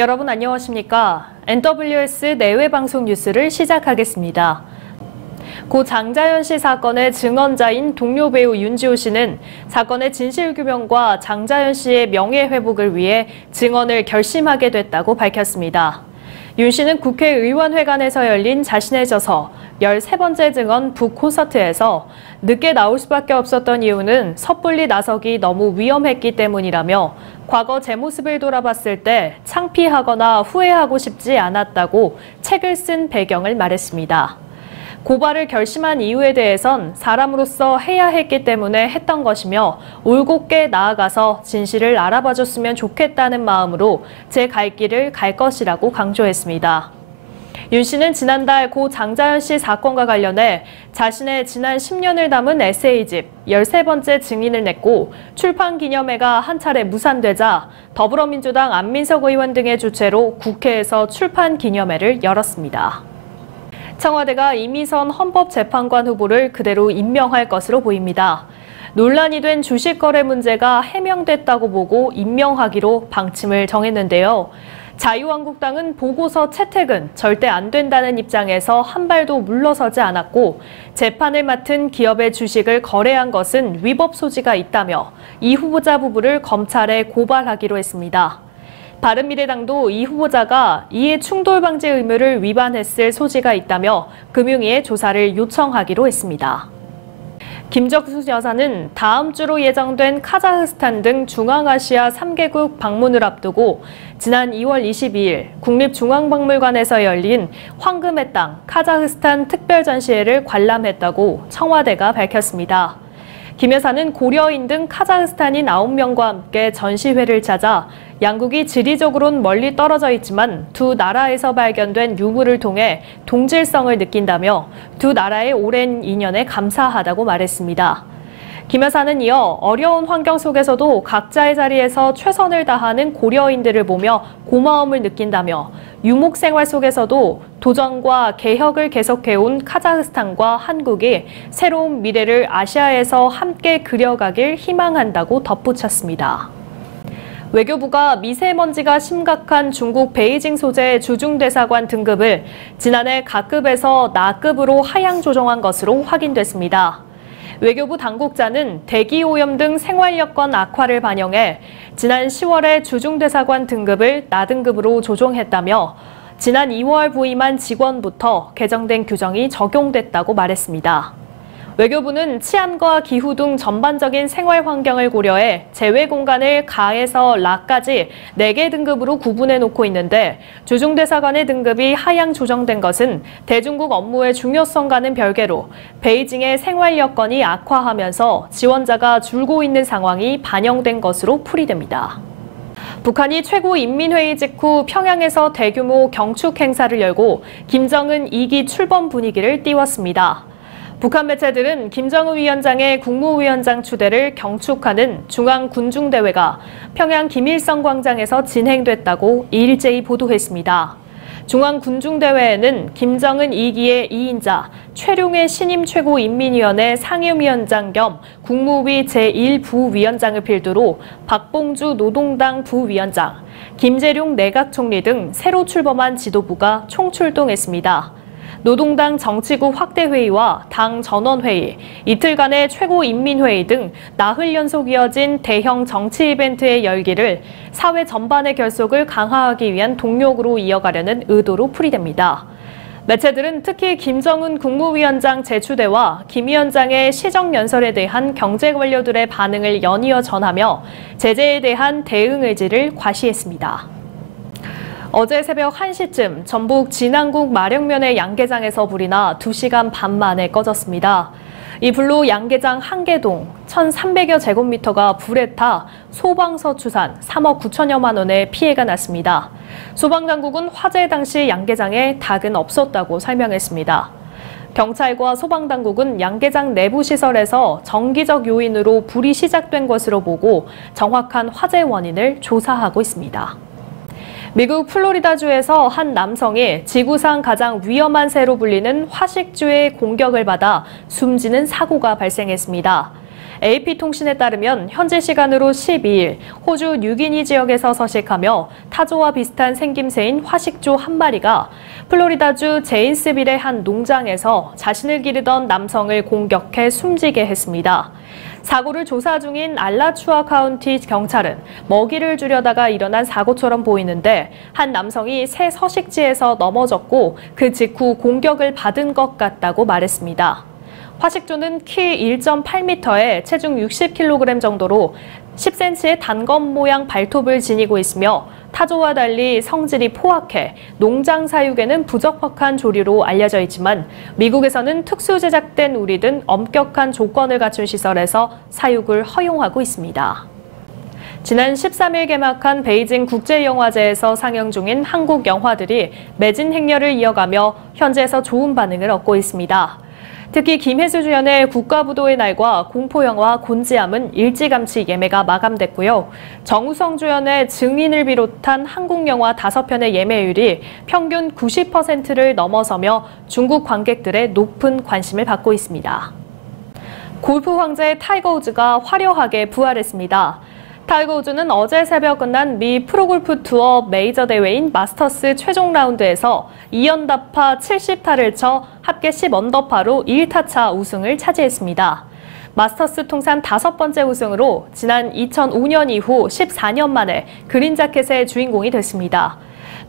여러분 안녕하십니까? NWS 내외방송 뉴스를 시작하겠습니다. 고 장자연 씨 사건의 증언자인 동료 배우 윤지호 씨는 사건의 진실규명과 장자연 씨의 명예회복을 위해 증언을 결심하게 됐다고 밝혔습니다. 윤 씨는 국회의원회관에서 열린 자신의 저서 13번째 증언 북콘서트에서 늦게 나올 수밖에 없었던 이유는 섣불리 나서기 너무 위험했기 때문이라며 과거 제 모습을 돌아봤을 때 창피하거나 후회하고 싶지 않았다고 책을 쓴 배경을 말했습니다. 고발을 결심한 이유에 대해선 사람으로서 해야 했기 때문에 했던 것이며 올곧게 나아가서 진실을 알아봐줬으면 좋겠다는 마음으로 제 갈 길을 갈 것이라고 강조했습니다. 윤 씨는 지난달 고 장자연 씨 사건과 관련해 자신의 지난 10년을 담은 에세이집 13번째 증인을 냈고 출판 기념회가 한 차례 무산되자 더불어민주당 안민석 의원 등의 주최로 국회에서 출판 기념회를 열었습니다. 청와대가 이미선 헌법재판관 후보를 그대로 임명할 것으로 보입니다. 논란이 된 주식 거래 문제가 해명됐다고 보고 임명하기로 방침을 정했는데요. 자유한국당은 보고서 채택은 절대 안 된다는 입장에서 한 발도 물러서지 않았고 재판을 맡은 기업의 주식을 거래한 것은 위법 소지가 있다며 이 후보자 부부를 검찰에 고발하기로 했습니다. 바른미래당도 이 후보자가 이해 충돌 방지 의무를 위반했을 소지가 있다며 금융위에 조사를 요청하기로 했습니다. 김정숙 여사는 다음 주로 예정된 카자흐스탄 등 중앙아시아 3개국 방문을 앞두고 지난 2월 22일 국립중앙박물관에서 열린 황금의 땅 카자흐스탄 특별전시회를 관람했다고 청와대가 밝혔습니다. 김 여사는 고려인 등 카자흐스탄인 9명과 함께 전시회를 찾아 양국이 지리적으로는 멀리 떨어져 있지만 두 나라에서 발견된 유물을 통해 동질성을 느낀다며 두 나라의 오랜 인연에 감사하다고 말했습니다. 김 여사는 이어 어려운 환경 속에서도 각자의 자리에서 최선을 다하는 고려인들을 보며 고마움을 느낀다며 유목 생활 속에서도 도전과 개혁을 계속해온 카자흐스탄과 한국이 새로운 미래를 아시아에서 함께 그려가길 희망한다고 덧붙였습니다. 외교부가 미세먼지가 심각한 중국 베이징 소재 주중대사관 등급을 지난해 가급에서 나급으로 하향 조정한 것으로 확인됐습니다. 외교부 당국자는 대기오염 등 생활여건 악화를 반영해 지난 10월에 주중대사관 등급을 나등급으로 조정했다며 지난 2월 부임한 직원부터 개정된 규정이 적용됐다고 말했습니다. 외교부는 치안과 기후 등 전반적인 생활 환경을 고려해 제외 공간을 가에서 라까지 4개 등급으로 구분해 놓고 있는데 주중대사관의 등급이 하향 조정된 것은 대중국 업무의 중요성과는 별개로 베이징의 생활 여건이 악화하면서 지원자가 줄고 있는 상황이 반영된 것으로 풀이됩니다. 북한이 최고인민회의 직후 평양에서 대규모 경축 행사를 열고 김정은 2기 출범 분위기를 띄웠습니다. 북한 매체들은 김정은 위원장의 국무위원장 추대를 경축하는 중앙군중대회가 평양 김일성 광장에서 진행됐다고 일제히 보도했습니다. 중앙군중대회에는 김정은 2기의 2인자 최룡해 신임 최고인민위원회 상임위원장 겸 국무위 제1부위원장을 필두로 박봉주 노동당 부위원장, 김재룡 내각총리 등 새로 출범한 지도부가 총출동했습니다. 노동당 정치구 확대회의와 당 전원회의, 이틀간의 최고인민회의 등 나흘 연속 이어진 대형 정치 이벤트의 열기를 사회 전반의 결속을 강화하기 위한 동력으로 이어가려는 의도로 풀이됩니다. 매체들은 특히 김정은 국무위원장 재추대와 김 위원장의 시정연설에 대한 경제 관료들의 반응을 연이어 전하며 제재에 대한 대응 의지를 과시했습니다. 어제 새벽 1시쯤 전북 진안국 마령면의 양계장에서 불이 나 2시간 반 만에 꺼졌습니다. 이 불로 양계장 한계동 1,300여 제곱미터가 불에 타 소방서 추산 3억 9천여만 원의 피해가 났습니다. 소방당국은 화재 당시 양계장에 닭은 없었다고 설명했습니다. 경찰과 소방당국은 양계장 내부 시설에서 정기적 요인으로 불이 시작된 것으로 보고 정확한 화재 원인을 조사하고 있습니다. 미국 플로리다주에서 한 남성이 지구상 가장 위험한 새로 불리는 화식주의 공격을 받아 숨지는 사고가 발생했습니다. AP통신에 따르면 현지 시간으로 12일 호주 뉴기니 지역에서 서식하며 타조와 비슷한 생김새인 화식조 한 마리가 플로리다주 제인스빌의 한 농장에서 자신을 기르던 남성을 공격해 숨지게 했습니다. 사고를 조사 중인 알라추아 카운티 경찰은 먹이를 주려다가 일어난 사고처럼 보이는데 한 남성이 새 서식지에서 넘어졌고 그 직후 공격을 받은 것 같다고 말했습니다. 화식조는 키 1.8m에 체중 60kg 정도로 10cm의 단검 모양 발톱을 지니고 있으며 타조와 달리 성질이 포악해 농장 사육에는 부적합한 조류로 알려져 있지만 미국에서는 특수 제작된 우리 등 엄격한 조건을 갖춘 시설에서 사육을 허용하고 있습니다. 지난 13일 개막한 베이징 국제영화제에서 상영 중인 한국 영화들이 매진 행렬을 이어가며 현지에서 좋은 반응을 얻고 있습니다. 특히 김혜수 주연의 국가부도의 날과 공포영화 곤지암은 일찌감치 예매가 마감됐고요. 정우성 주연의 증인을 비롯한 한국 영화 5편의 예매율이 평균 90%를 넘어서며 중국 관객들의 높은 관심을 받고 있습니다. 골프 황제 타이거 우즈가 화려하게 부활했습니다. 타이거 우즈는 어제 새벽 끝난 미 프로골프 투어 메이저 대회인 마스터스 최종 라운드에서 2언더파 70타를 쳐 합계 10언더파로 1타차 우승을 차지했습니다. 마스터스 통산 5번째 우승으로 지난 2005년 이후 14년 만에 그린 자켓의 주인공이 됐습니다.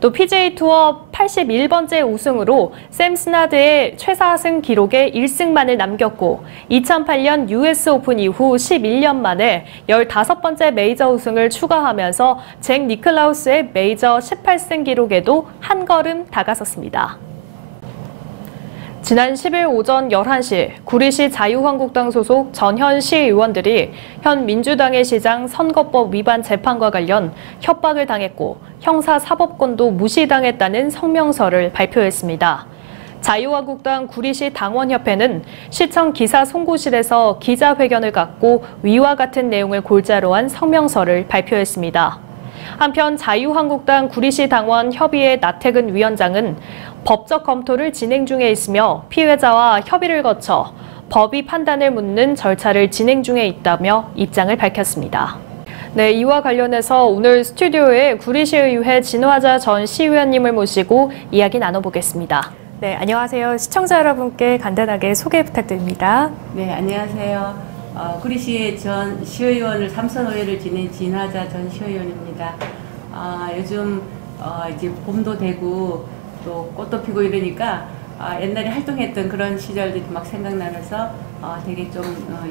또 PGA 투어 81번째 우승으로 샘 스나드의 최사승 기록에 1승만을 남겼고 2008년 US 오픈 이후 11년 만에 15번째 메이저 우승을 추가하면서 잭 니클라우스의 메이저 18승 기록에도 한 걸음 다가섰습니다. 지난 10일 오전 11시 구리시 자유한국당 소속 전현 시의원들이 현 민주당의 시장 선거법 위반 재판과 관련 협박을 당했고 형사사법권도 무시당했다는 성명서를 발표했습니다. 자유한국당 구리시 당원협회는 시청 기사 송고실에서 기자회견을 갖고 위와 같은 내용을 골자로 한 성명서를 발표했습니다. 한편 자유한국당 구리시 당원 협의회 나태근 위원장은 법적 검토를 진행 중에 있으며 피해자와 협의를 거쳐 법이 판단을 묻는 절차를 진행 중에 있다며 입장을 밝혔습니다. 네, 이와 관련해서 오늘 스튜디오에 구리시의회 진화자 전 시의원님을 모시고 이야기 나눠보겠습니다. 네, 안녕하세요. 시청자 여러분께 간단하게 소개 부탁드립니다. 네, 안녕하세요. 구리시의 전 시의원을 삼선의회를 지낸 진화자 전 시의원입니다. 요즘 이제 봄도 되고 또 꽃도 피고 이러니까 옛날에 활동했던 그런 시절들이 막 생각나면서 되게 좀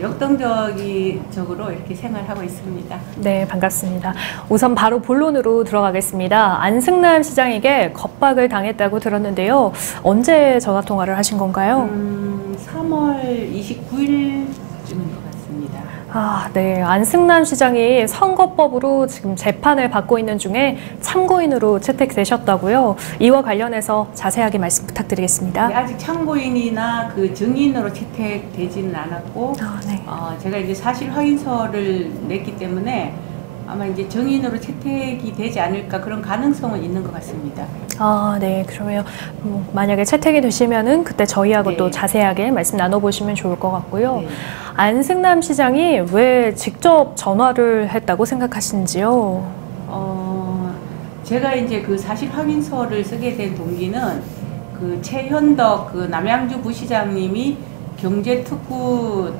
역동적으로 이렇게 생활하고 있습니다. 네, 반갑습니다. 우선 바로 본론으로 들어가겠습니다. 안승남 시장에게 겁박을 당했다고 들었는데요. 언제 전화 통화를 하신 건가요? 3월 29일쯤인 것 같습니다. 네. 안승남 시장이 선거법으로 지금 재판을 받고 있는 중에 참고인으로 채택되셨다고요. 이와 관련해서 자세하게 말씀 부탁드리겠습니다. 네, 아직 참고인이나 그 증인으로 채택되지는 않았고, 네. 제가 이제 사실 확인서를 냈기 때문에 아마 이제 증인으로 채택이 되지 않을까 그런 가능성은 있는 것 같습니다. 네. 그러면 만약에 채택이 되시면은 그때 저희하고 네. 또 자세하게 말씀 나눠보시면 좋을 것 같고요. 네. 안승남 시장이 왜 직접 전화를 했다고 생각하시는지요? 제가 이제 그 사실 확인서를 쓰게 된 동기는 그 최현덕 그 남양주 부시장님이 경제특구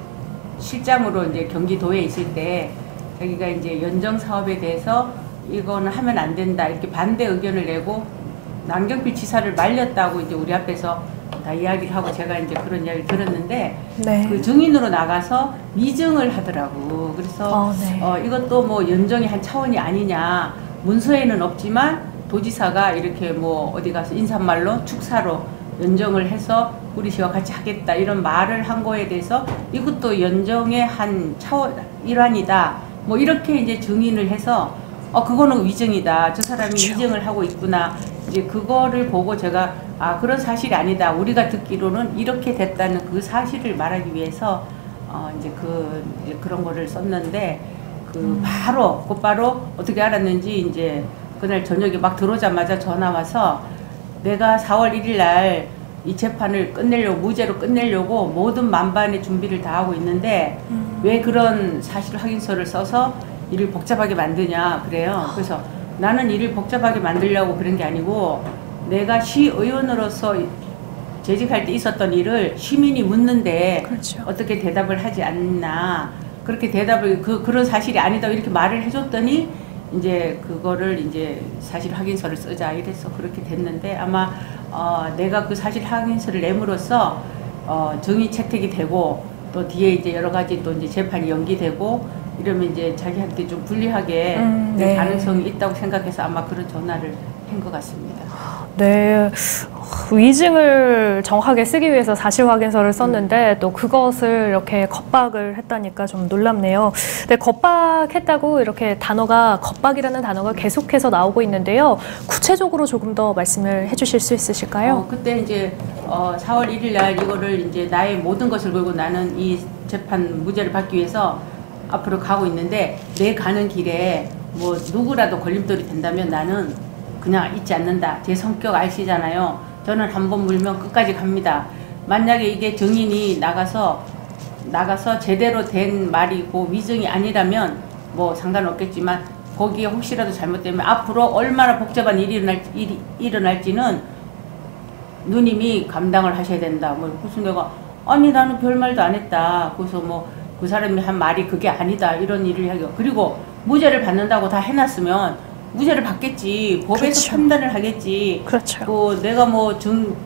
실장으로 이제 경기도에 있을 때 자기가 이제 연정 사업에 대해서 이거는 하면 안 된다 이렇게 반대 의견을 내고 남경필 지사를 말렸다고 이제 우리 앞에서 다 이야기를 하고 제가 이제 그런 이야기를 들었는데 네. 그 증인으로 나가서 미증을 하더라고. 그래서 네. 이것도 뭐 연정의 한 차원이 아니냐. 문서에는 없지만 도지사가 이렇게 뭐 어디 가서 인사말로 축사로 연정을 해서 구리시와 같이 하겠다 이런 말을 한 거에 대해서 이것도 연정의 한 차원 일환이다. 뭐 이렇게 이제 증인을 해서 그거는 위증이다. 저 사람이 그렇죠. 위증을 하고 있구나. 이제 그거를 보고 제가 그런 사실이 아니다. 우리가 듣기로는 이렇게 됐다는 그 사실을 말하기 위해서 이제 그런 거를 썼는데 바로 곧바로 어떻게 알았는지 이제 그날 저녁에 막 들어오자마자 전화 와서 내가 4월 1일 날 이 재판을 끝내려고 무죄로 끝내려고 모든 만반의 준비를 다 하고 있는데 왜 그런 사실 확인서를 써서 일을 복잡하게 만드냐 그래요. 그래서 나는 일을 복잡하게 만들려고 그런 게 아니고 내가 시의원으로서 재직할 때 있었던 일을 시민이 묻는데 그렇죠. 어떻게 대답을 하지 않나 그렇게 대답을 그런 사실이 아니다 이렇게 말을 해줬더니 이제 그거를 이제 사실 확인서를 쓰자 이래서 그렇게 됐는데 아마 내가 그 사실 확인서를 내므로써 정의 채택이 되고 또 뒤에 이제 여러 가지 또 이제 재판이 연기되고 이러면 이제 자기한테 좀 불리하게 될 네. 가능성이 있다고 생각해서 아마 그런 전화를 한 것 같습니다. 네, 위증을 정확하게 쓰기 위해서 사실 확인서를 썼는데 또 그것을 이렇게 겁박을 했다니까 좀 놀랍네요. 네, 겁박했다고 이렇게 겁박이라는 단어가 계속해서 나오고 있는데요. 구체적으로 조금 더 말씀을 해주실 수 있으실까요? 그때 이제 4월 1일 날 이거를 이제 나의 모든 것을 걸고 나는 이 재판 무죄를 받기 위해서 앞으로 가고 있는데 내 가는 길에 뭐 누구라도 걸림돌이 된다면 나는 그냥 잊지 않는다. 제 성격 아시잖아요. 저는 한번 물면 끝까지 갑니다. 만약에 이게 증인이 나가서 제대로 된 말이고 위증이 아니라면 뭐 상관없겠지만 거기에 혹시라도 잘못되면 앞으로 얼마나 복잡한 일이 일어날지는 누님이 감당을 하셔야 된다. 뭐 무슨 내가 아니 나는 별말도 안 했다. 그래서 뭐 그 사람이 한 말이 그게 아니다. 이런 일을 하고 그리고 무죄를 받는다고 다 해놨으면 무죄를 받겠지. 법에서 그렇죠. 판단을 하겠지. 그렇죠. 내가 뭐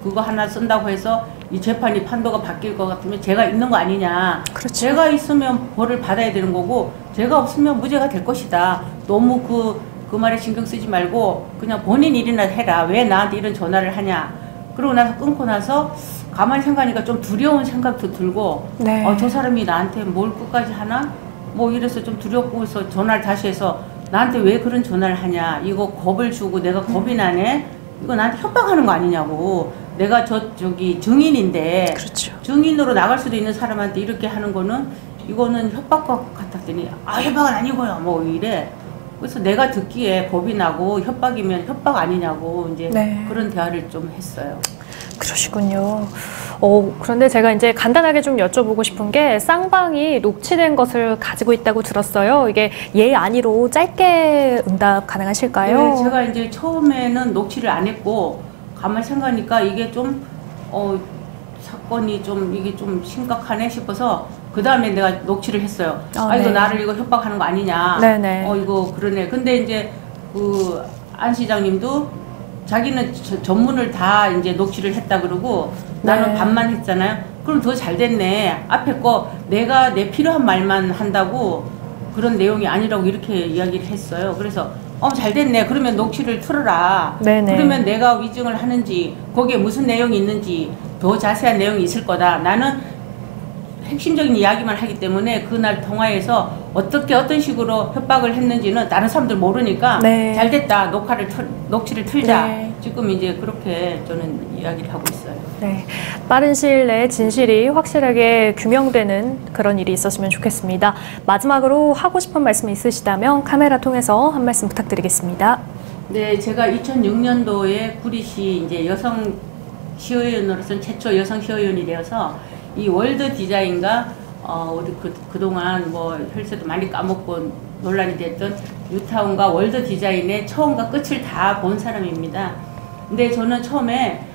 그거 하나 쓴다고 해서 이 재판이 판도가 바뀔 것 같으면 제가 있는 거 아니냐. 그렇죠. 제가 있으면 벌을 받아야 되는 거고 제가 없으면 무죄가 될 것이다. 너무 그 말에 신경 쓰지 말고 그냥 본인 일이나 해라. 왜 나한테 이런 전화를 하냐. 그러고 나서 끊고 나서 가만히 생각하니까 좀 두려운 생각도 들고 네. 저 사람이 나한테 뭘 끝까지 하나? 뭐 이래서 좀 두렵고 해서 전화를 다시 해서 나한테 왜 그런 전화를 하냐. 이거 겁을 주고 내가 겁이 나네. 이거 나한테 협박하는 거 아니냐고. 내가 저기 증인인데 그렇죠. 증인으로 나갈 수도 있는 사람한테 이렇게 하는 거는 이거는 협박과 같았더니 협박은 아니고요. 뭐 이래. 그래서 내가 듣기에 겁이 나고 협박이면 협박 아니냐고 이제 네. 그런 대화를 좀 했어요. 그러시군요. 그런데 제가 이제 간단하게 좀 여쭤보고 싶은 게 쌍방이 녹취된 것을 가지고 있다고 들었어요. 이게 예, 아니로 짧게 응답 가능하실까요? 네, 제가 이제 처음에는 녹취를 안 했고 가만히 생각하니까 이게 좀 사건이 좀 이게 좀 심각하네 싶어서 그 다음에 내가 녹취를 했어요. 네. 이거 나를 이거 협박하는 거 아니냐. 네네. 이거 그러네. 근데 이제 그 안 시장님도 자기는 전문을 다 이제 녹취를 했다 그러고 나는 네. 반만 했잖아요. 그럼 더 잘 됐네. 앞에 거 내가 내 필요한 말만 한다고 그런 내용이 아니라고 이렇게 이야기를 했어요. 그래서 잘 됐네. 그러면 녹취를 틀어라. 네네. 그러면 내가 위증을 하는지 거기에 무슨 내용이 있는지 더 자세한 내용이 있을 거다. 나는 핵심적인 이야기만 하기 때문에 그날 통화에서 어떤 식으로 협박을 했는지는 다른 사람들 모르니까 네. 잘 됐다. 녹취를 틀자. 네. 지금 이제 그렇게 저는 이야기를 하고 있어요. 네, 빠른 시일 내에 진실이 확실하게 규명되는 그런 일이 있었으면 좋겠습니다. 마지막으로 하고 싶은 말씀 있으시다면 카메라 통해서 한 말씀 부탁드리겠습니다. 네, 제가 2006년도에 구리시 이제 여성 시의원으로서는 최초 여성 시의원이 되어서 이 월드 디자인과 우리 그동안 뭐 혈세도 많이 까먹고 논란이 됐던 뉴타운과 월드 디자인의 처음과 끝을 다 본 사람입니다. 근데 저는 처음에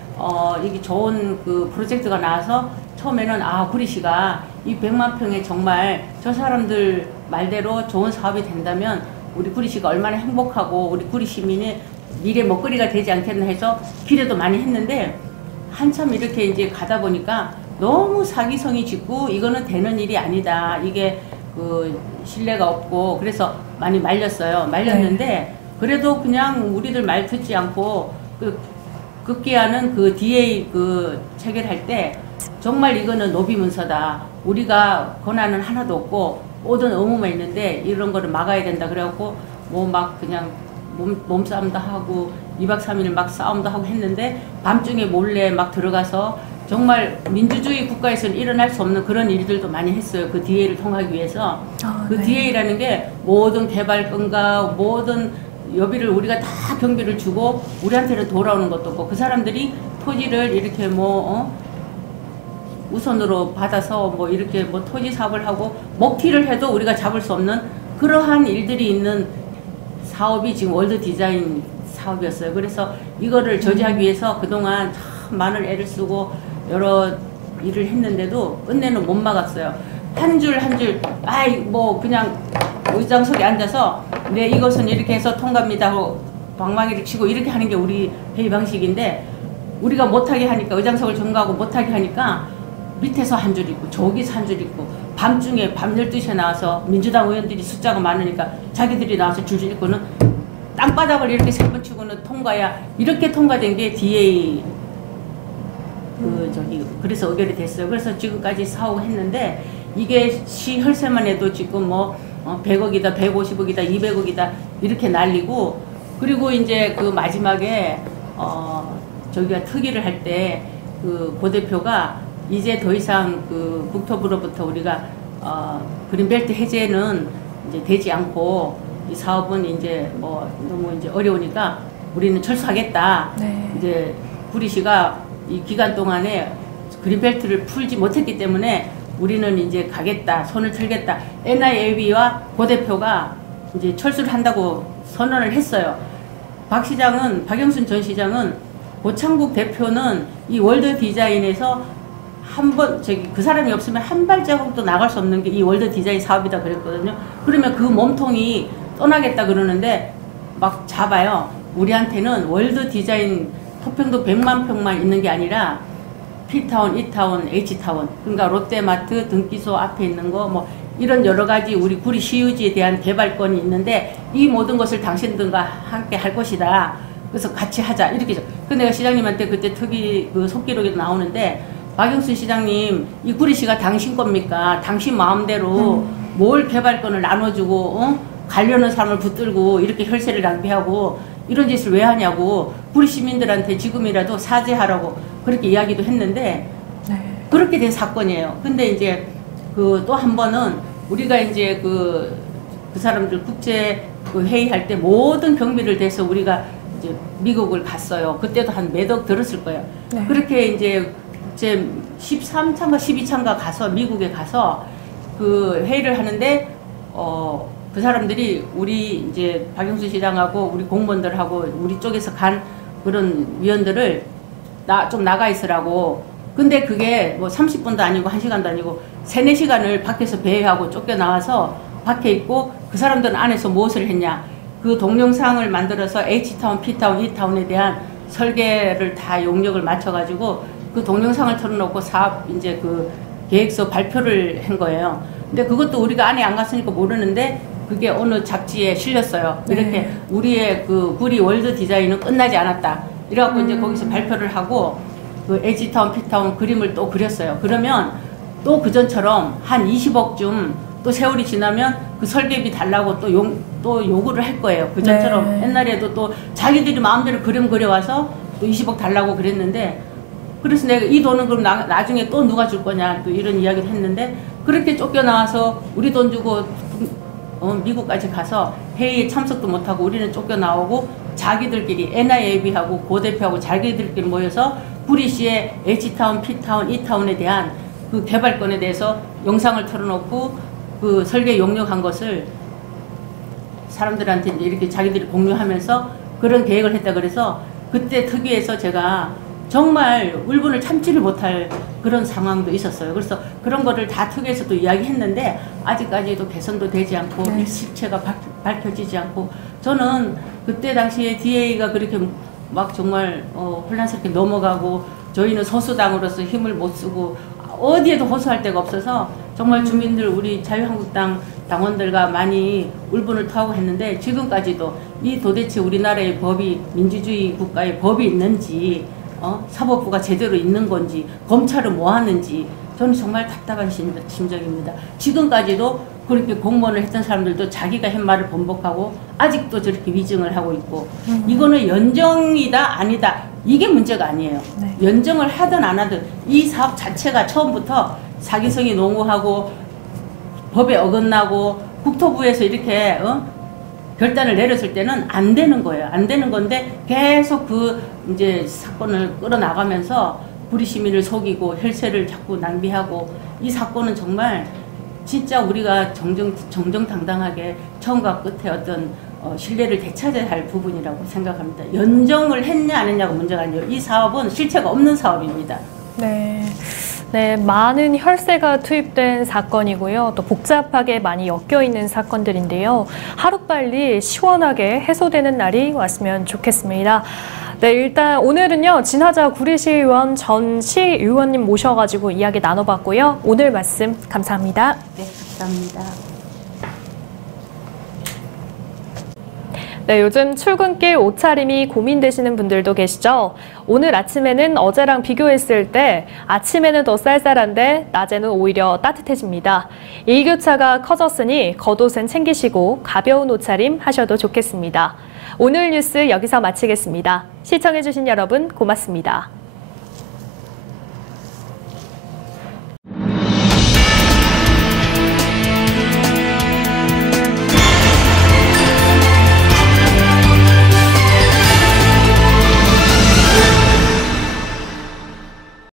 이게 좋은 그 프로젝트가 나와서 처음에는 구리시가 이 100만 평에 정말 저 사람들 말대로 좋은 사업이 된다면 우리 구리시가 얼마나 행복하고 우리 구리 시민의 미래 먹거리가 되지 않겠나 해서 기대도 많이 했는데 한참 이렇게 이제 가다 보니까 너무 사기성이 짙고 이거는 되는 일이 아니다. 이게 그 신뢰가 없고 그래서 많이 말렸어요. 말렸는데 네. 그래도 그냥 우리들 말 듣지 않고 급기야는 그 DA 그 체결할 때 정말 이거는 노비 문서다. 우리가 권한은 하나도 없고 모든 의무만 있는데 이런 거를 막아야 된다. 그래갖고 뭐 막 그냥 몸싸움도 하고 2박 3일 막 싸움도 하고 했는데 밤중에 몰래 막 들어가서 정말 민주주의 국가에서는 일어날 수 없는 그런 일들도 많이 했어요. 그 DA를 통하기 위해서. 그 네. DA라는 게 모든 개발건과 모든 여비를 우리가 다 경비를 주고 우리한테는 돌아오는 것도 없고 그 사람들이 토지를 이렇게 뭐 우선으로 받아서 뭐 이렇게 뭐 토지 사업을 하고 먹튀를 해도 우리가 잡을 수 없는 그러한 일들이 있는 사업이 지금 월드 디자인 사업이었어요. 그래서 이거를 저지하기 위해서 그동안 참 많은 애를 쓰고 여러 일을 했는데도 끝내는 못 막았어요. 한 줄 한 줄, 아이 뭐 그냥 의장석에 앉아서 네 이것은 이렇게 해서 통과입니다 하고 방망이를 치고 이렇게 하는 게 우리 회의 방식인데, 우리가 못하게 하니까 의장석을 점거하고 못하게 하니까 밑에서 한 줄 있고 저기서 한 줄 있고 밤중에 밤 12시에 나와서 민주당 의원들이 숫자가 많으니까 자기들이 나와서 줄줄 읽고는 땅바닥을 이렇게 세 번 치고는 통과야. 이렇게 통과된 게 DA 그래서 의결이 됐어요. 그래서 지금까지 사오했는데 이게 시 혈세만 해도 지금 뭐 100억이다 150억이다 200억이다 이렇게 날리고, 그리고 이제 그 마지막에 저기가 특위를 할 때 그 고대표가 이제 더 이상 그 국토부로부터 우리가 그린벨트 해제는 이제 되지 않고 이 사업은 이제 뭐 너무 이제 어려우니까 우리는 철수하겠다. 네. 이제 구리시가 이 기간 동안에 그린벨트를 풀지 못했기 때문에 우리는 이제 가겠다, 손을 틀겠다. NIAB와 고대표가 이제 철수를 한다고 선언을 했어요. 박 시장은, 박영순 전 시장은, 고창국 대표는 이 월드 디자인에서 한 번, 그 사람이 없으면 한 발자국도 나갈 수 없는 게 이 월드 디자인 사업이다 그랬거든요. 그러면 그 몸통이 떠나겠다 그러는데 막 잡아요. 우리한테는 월드 디자인 토평도 100만 평만 있는 게 아니라 P타운, E타운, H타운, 그러니까 롯데마트, 등기소 앞에 있는 거 뭐 이런 여러 가지 우리 구리 시유지에 대한 개발권이 있는데 이 모든 것을 당신들과 함께 할 것이다. 그래서 같이 하자. 이렇게. 그 내가 시장님한테 그때 특위 그 속기록에도 나오는데, 박영순 시장님, 이 구리시가 당신 겁니까? 당신 마음대로 뭘 개발권을 나눠주고 가려는 사람을 붙들고 이렇게 혈세를 낭비하고 이런 짓을 왜 하냐고 구리 시민들한테 지금이라도 사죄하라고 그렇게 이야기도 했는데, 네. 그렇게 된 사건이에요. 근데 이제 그 또 한 번은 우리가 이제 그 사람들 국제 그 회의할 때 모든 경비를 대서 우리가 이제 미국을 갔어요. 그때도 한 몇 억 들었을 거예요. 네. 그렇게 이제 13차인가 12차인가 가서 미국에 가서 그 회의를 하는데 그 사람들이 우리 이제 박영수 시장하고 우리 공무원들하고 우리 쪽에서 간 그런 위원들을 좀 나가 있으라고. 근데 그게 뭐 30분도 아니고 1시간도 아니고 3, 4시간을 밖에서 배회하고 쫓겨나와서 밖에 있고, 그 사람들은 안에서 무엇을 했냐. 그 동영상을 만들어서 H타운, P타운, E타운에 대한 설계를 다 용역을 맞춰가지고 그 동영상을 틀어놓고 사업 이제 그 계획서 발표를 한 거예요. 근데 그것도 우리가 안에 안 갔으니까 모르는데 그게 어느 잡지에 실렸어요. 이렇게 네. 우리의 그 구리 월드 디자인은 끝나지 않았다. 이래갖고 이제 거기서 발표를 하고 그 H타운, P타운 그림을 또 그렸어요. 그러면 또 그전처럼 한 20억쯤 또 세월이 지나면 그 설계비 달라고 또 요구를 할 거예요. 그전처럼 네. 옛날에도 또 자기들이 마음대로 그림 그려와서 또 20억 달라고 그랬는데, 그래서 내가 이 돈은 그럼 나중에 또 누가 줄 거냐 또 이런 이야기를 했는데, 그렇게 쫓겨나와서 우리 돈 주고 미국까지 가서 회의에 참석도 못하고 우리는 쫓겨나오고 자기들끼리 NIAB하고 고대표하고 자기들끼리 모여서 구리시의 H타운, P타운, E타운에 대한 그 개발권에 대해서 영상을 틀어놓고 그 설계 용역한 것을 사람들한테 이렇게 자기들이 공유하면서 그런 계획을 했다. 그래서 그때 특위에서 제가 정말 울분을 참지를 못할 그런 상황도 있었어요. 그래서 그런 거를 다 특위에서 또 이야기했는데 아직까지도 개선도 되지 않고 네. 실체가 밝혀지지 않고, 저는 그때 당시에 DA가 그렇게 막 정말 혼란스럽게 넘어가고 저희는 소수당으로서 힘을 못 쓰고 어디에도 호소할 데가 없어서 정말 주민들 우리 자유한국당 당원들과 많이 울분을 토하고 했는데, 지금까지도 이 도대체 우리나라의 법이 민주주의 국가의 법이 있는지 사법부가 제대로 있는 건지 검찰은 뭐 하는지 저는 정말 답답한 심정입니다. 지금까지도 그렇게 공무원을 했던 사람들도 자기가 한 말을 번복하고 아직도 저렇게 위증을 하고 있고, 이거는 연정이다 아니다 이게 문제가 아니에요. 네. 연정을 하든 안 하든 이 사업 자체가 처음부터 사기성이 농후하고 법에 어긋나고 국토부에서 이렇게 결단을 내렸을 때는 안 되는 거예요. 안 되는 건데 계속 그 이제 사건을 끌어나가면서 우리 시민을 속이고 혈세를 자꾸 낭비하고 이 사건은 정말 진짜 우리가 정정당당하게 처음과 끝에 어떤 신뢰를 되찾아야 할 부분이라고 생각합니다. 연정을 했냐 안 했냐가 문제가 아니에요. 이 사업은 실체가 없는 사업입니다. 네. 네, 많은 혈세가 투입된 사건이고요. 또 복잡하게 많이 엮여 있는 사건들인데요. 하루빨리 시원하게 해소되는 날이 왔으면 좋겠습니다. 네, 일단 오늘은요, 진하자 구리시의원 전 시의원님 모셔가지고 이야기 나눠봤고요. 오늘 말씀 감사합니다. 네, 감사합니다. 네, 요즘 출근길 옷차림이 고민되시는 분들도 계시죠? 오늘 아침에는 어제랑 비교했을 때 아침에는 더 쌀쌀한데 낮에는 오히려 따뜻해집니다. 일교차가 커졌으니 겉옷은 챙기시고 가벼운 옷차림 하셔도 좋겠습니다. 오늘 뉴스 여기서 마치겠습니다. 시청해주신 여러분 고맙습니다.